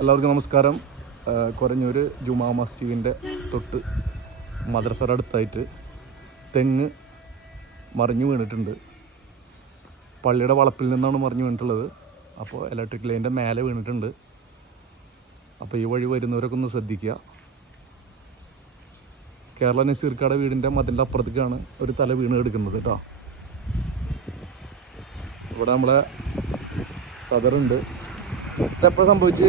എല്ലാവർക്കും നമസ്കാരം. കുറഞ്ഞൊരു ജുമാ മസ്ജിദിൻ്റെ തൊട്ട് മദ്രസയുടെ അടുത്തായിട്ട് തെങ്ങ് മറിഞ്ഞു വീണിട്ടുണ്ട്. പള്ളിയുടെ വളപ്പിൽ നിന്നാണ് മറിഞ്ഞു വീണിട്ടുള്ളത്. അപ്പോൾ ഇലക്ട്രിക് ലൈനിൻ്റെ മേലെ വീണിട്ടുണ്ട്. അപ്പോൾ ഈ വഴി വരുന്നവരൊക്കെ ഒന്ന് ശ്രദ്ധിക്കുക. കേരള നസീർക്കാട് വീടിൻ്റെ മതിലിൻ്റെ അപ്പുറത്തേക്കാണ് ഒരു തല വീണ് എടുക്കുന്നത് കേട്ടോ. ഇവിടെ നമ്മളെ സദറുണ്ട്. ഇതെപ്പോഴും സംഭവിച്ച്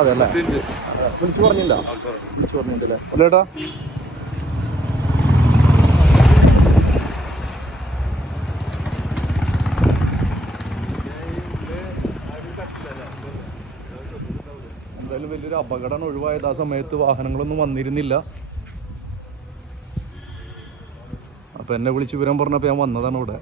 അതെ അല്ലേ? വിളിച്ചു പറഞ്ഞില്ല അല്ലേ ചേട്ടാ? എന്തായാലും വലിയൊരു അപകടമാണ് ഒഴിവായത്. ആ സമയത്ത് വാഹനങ്ങളൊന്നും വന്നിരുന്നില്ല. അപ്പം എന്നെ വിളിച്ച് വിവരം പറഞ്ഞപ്പോൾ ഞാൻ വന്നതാണ് ഇവിടെ.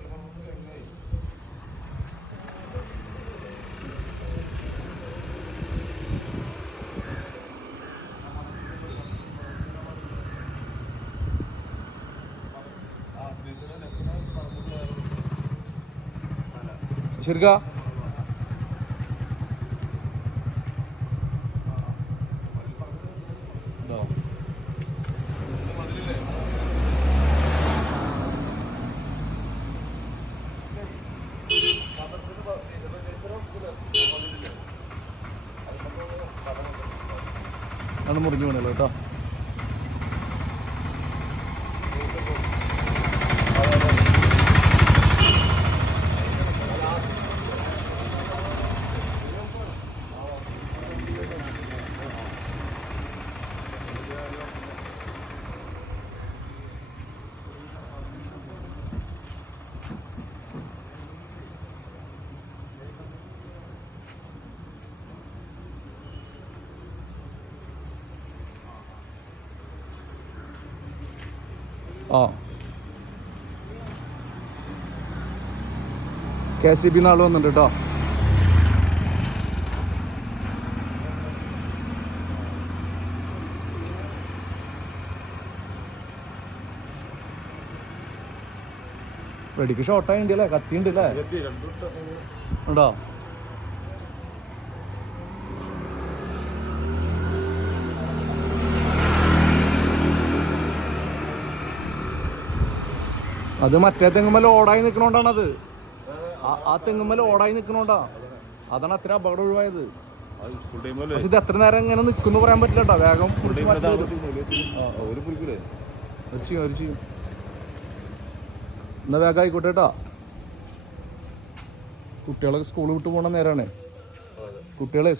ശരിക്ക ആണ് മുറിഞ്ഞു വീണല്ലോ കേട്ടോ. KCB നാള് വന്നിട്ടുണ്ട് കേട്ടോ. വെടിക്ക് ഷോർട്ടായിട്ടുണ്ട് അല്ലേ? കത്തിയുണ്ട് അല്ലേ? ഉണ്ടോ? അത് മറ്റേ തെങ്ങുമ്മൽ ഓടായി നിൽക്കണോണ്ടാണത്. ആ തെങ്ങുമ്മൽ ഓടായി നിൽക്കണോണ്ടാ. അതാണ് അത്ര അപകടം ഒഴിവായത്. പക്ഷെ ഇത് എത്ര നേരം ഇങ്ങനെ നിൽക്കുന്നു പറയാൻ പറ്റില്ല കേട്ടോ. വേഗം ചെയ്യും. എന്നാ വേഗം ആയിക്കോട്ടെ കേട്ടോ. കുട്ടികളൊക്കെ സ്കൂൾ വിട്ട് പോകണ നേരമാണ്. കുട്ടികളെ